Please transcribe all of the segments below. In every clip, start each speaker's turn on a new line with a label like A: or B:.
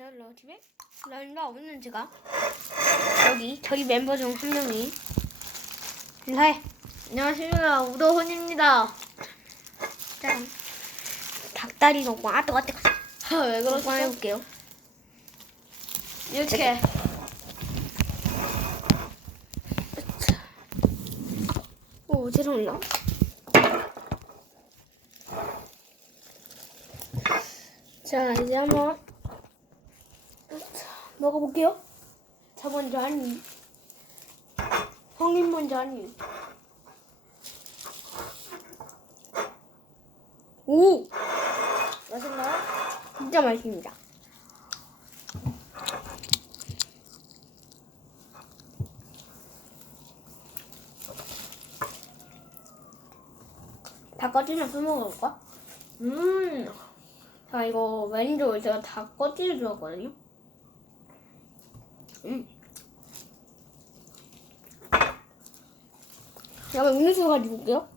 A: 안녕하세요 러집의 러입니다 오늘은 제가? 여기 저희 멤버 중 한 명이. 인사해.
B: 안녕하십니까. 우도훈입니다.
A: 짠. 닭다리 먹고 아 뜨거 뜨거
B: 아, 왜 그러시죠?
A: 해볼게요.
B: 이렇게.
A: 오 죄송해요 자 이제 한번 먹어볼게요. 저 먼저 한 입. 형님 먼저 한 입. 오!
B: 맛있나요?
A: 진짜 맛있습니다. 닭꼬치는 술 먹어볼까?
B: 음,
A: 자 이거 왼쪽 제가 닭꼬치를 좋아하거든요 음. 제가 음료수 가지고 올게요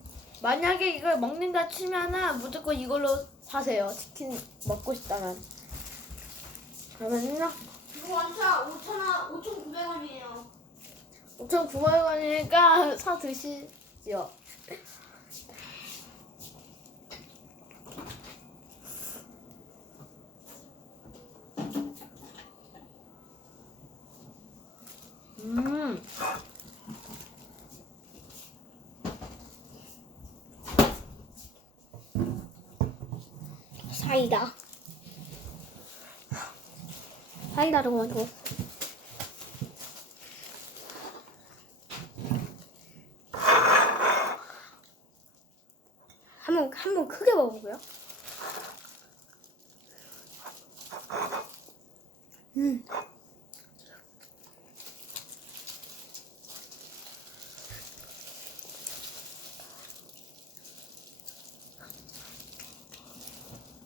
B: 만약에 이걸 먹는다 치면은 무조건 이걸로 사세요. 치킨 먹고 싶다면. 그러면요
A: 이거 완차 5,000원, 5,900원이에요
B: 5,900원이니까 사 드시죠. 음,
A: 사이다 사이다라고 가지고 한번 한번 크게 먹어보고요. 음.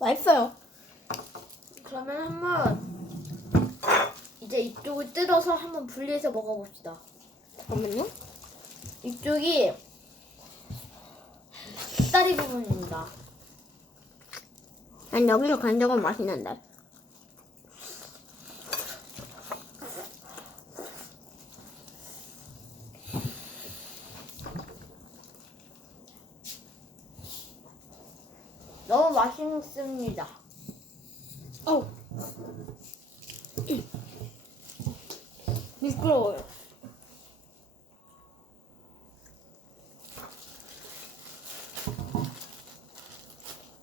A: 맛있어요.
B: 그러면 한번 이제 이쪽을 뜯어서 한번 분리해서 먹어봅시다.
A: 잠깐만요.
B: 이쪽이 다리 부분입니다.
A: 난 여기서 간장은 맛있는데.
B: 너무 맛있습니다.
A: 어우. 미끄러워요.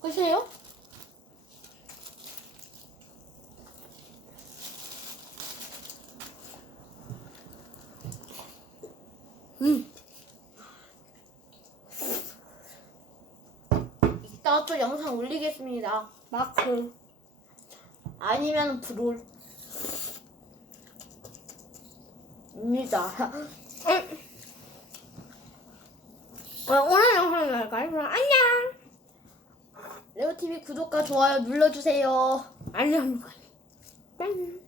B: 끝이에요? 이따가 또 영상 올리겠습니다.
A: 마크.
B: 아니면 브롤. 입니다.
A: 어, 오늘 영상은 여기까지. 그럼 안녕.
B: 레오TV 구독과 좋아요 눌러주세요.
A: 안녕. 짠.